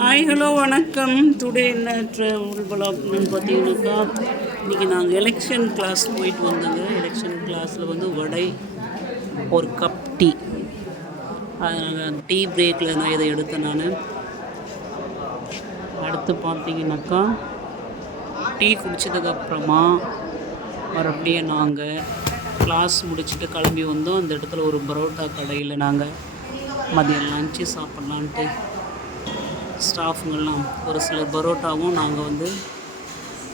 Hi hello வணக்கம். Today என்ன travel வளாக்னு பார்த்தீங்கன்னாக்கா, இன்றைக்கி நாங்கள் எலெக்ஷன் கிளாஸ் போயிட்டு வந்தோங்க. எலெக்ஷன் கிளாஸில் வந்து வடை, ஒரு கப் டீ, டீ பிரேக்கில் நான் இதை எடுத்தேன். நான் அடுத்து பார்த்தீங்கன்னாக்கா, டீ குடித்ததுக்கப்புறமா மறுபடியும் நாங்கள் கிளாஸ் முடிச்சுட்டு கிளம்பி வந்தோம். அந்த இடத்துல ஒரு பரோட்டா கடையில் நாங்கள் மதியம் லஞ்சு சாப்பிட்லான்ட்டு ஸ்டாஃபுங்கள்லாம் ஒரு சிலர் பரோட்டாவும் நாங்கள் வந்து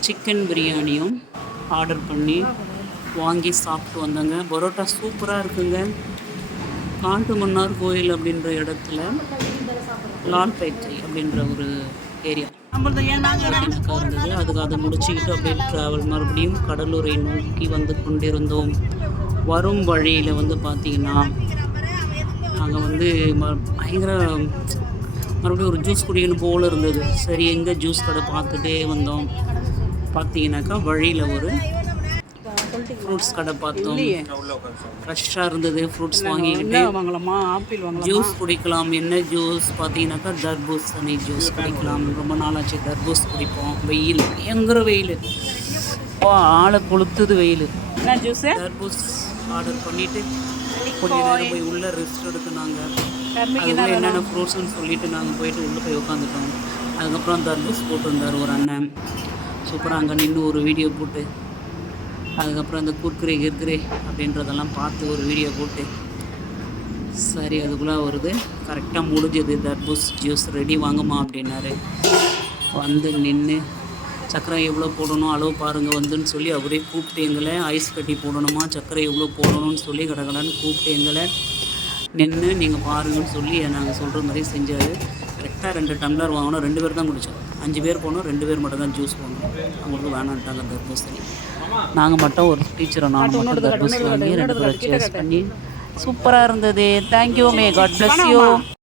சிக்கன் பிரியாணியும் ஆர்டர் பண்ணி வாங்கி சாப்பிட்டு வந்தோங்க. பரோட்டா சூப்பராக இருக்குங்க. காட்டு மன்னார் கோயில் அப்படின்ற இடத்துல லால்பேட்டை அப்படின்ற ஒரு ஏரியா எனக்கு இருந்தது. அதுக்கு அதை முடிச்சுக்கிட்டு அப்படியே ட்ராவல் மறுபடியும் கடலூரை நோக்கி வந்து கொண்டிருந்தோம். வரும் வழியில் வந்து பார்த்திங்கன்னா நாங்கள் வந்து பயங்கர மறுபடியும் ஒரு ஜூஸ் குடிக்கணும் போல் இருந்தது. சரி, எங்கே ஜூஸ் கடை பார்த்துட்டே வந்தோம். பார்த்தீங்கன்னாக்கா வழியில் ஒரு ஃப்ரூட்ஸ் கடை பார்த்தோம். ஃப்ரெஷ்ஷாக இருந்தது. ஃப்ரூட்ஸ் வாங்கிக்கிட்டு ஜூஸ் குடிக்கலாம். என்ன ஜூஸ் பார்த்தீங்கன்னாக்கா தர்பூசணி ஜூஸ் குடிக்கலாம். ரொம்ப நாளாச்சு தர்பூஸ் குடிப்போம். வெயில் பயங்கர வெயில், ஆளை கொளுத்துது வெயில். என்ன ஜூஸு? தர்பூஸ் ஆர்டர் பண்ணிவிட்டு கொஞ்ச நேரம் போய் உள்ளே ரெஸ்ட் எடுத்துனாங்க. அதுக்குள்ளே என்னென்ன ஃப்ரூட்ஸ்னு சொல்லிவிட்டு நாங்கள் போயிட்டு உள்ளே போய் உட்காந்துட்டோம். அதுக்கப்புறம் தர்பூஸ் போட்டிருந்தார் ஒரு அண்ணன். சூப்பராக அங்கே நின்று ஒரு வீடியோ போட்டு, அதுக்கப்புறம் அந்த குர்குரே கிர்குரே அப்படின்றதெல்லாம் பார்த்து ஒரு வீடியோ போட்டு, சரி அதுக்குள்ளே வருது கரெக்டாக முடிஞ்சது. தர்பூஸ் ஜூஸ் ரெடி வாங்கம்மா அப்படின்னாரு. வந்து நின்று சர்க்கரை எவ்வளோ போடணும் அளவு பாருங்கள் வந்துன்னு சொல்லி அவரே கூப்பிட்டு எங்களை ஐஸ் கட்டி போடணுமா, சர்க்கரை எவ்வளோ போடணும்னு சொல்லி கடகடன்னு கூப்பிட்டு எங்களை நின்று நீங்கள் பாருங்கன்னு சொல்லி நாங்கள் சொல்கிற மாதிரி செஞ்சார். கரெக்டாக 2 டம்ளர் வாங்கினோம். 2 பேர் தான் குடித்தோம். 5 பேர் போனோம். 2 பேர் மட்டும் தான் ஜூஸ் போனோம். அவங்களுக்கு வேணான்ட்டாங்க தர்பூசணி. நாங்கள் மட்டும் ஒரு டீச்சரை நானும் மட்டும் தர்பூசணி வாங்கி 2 பேர் சேஸ் பண்ணி சூப்பராக இருந்தது. Thank you. May God bless you.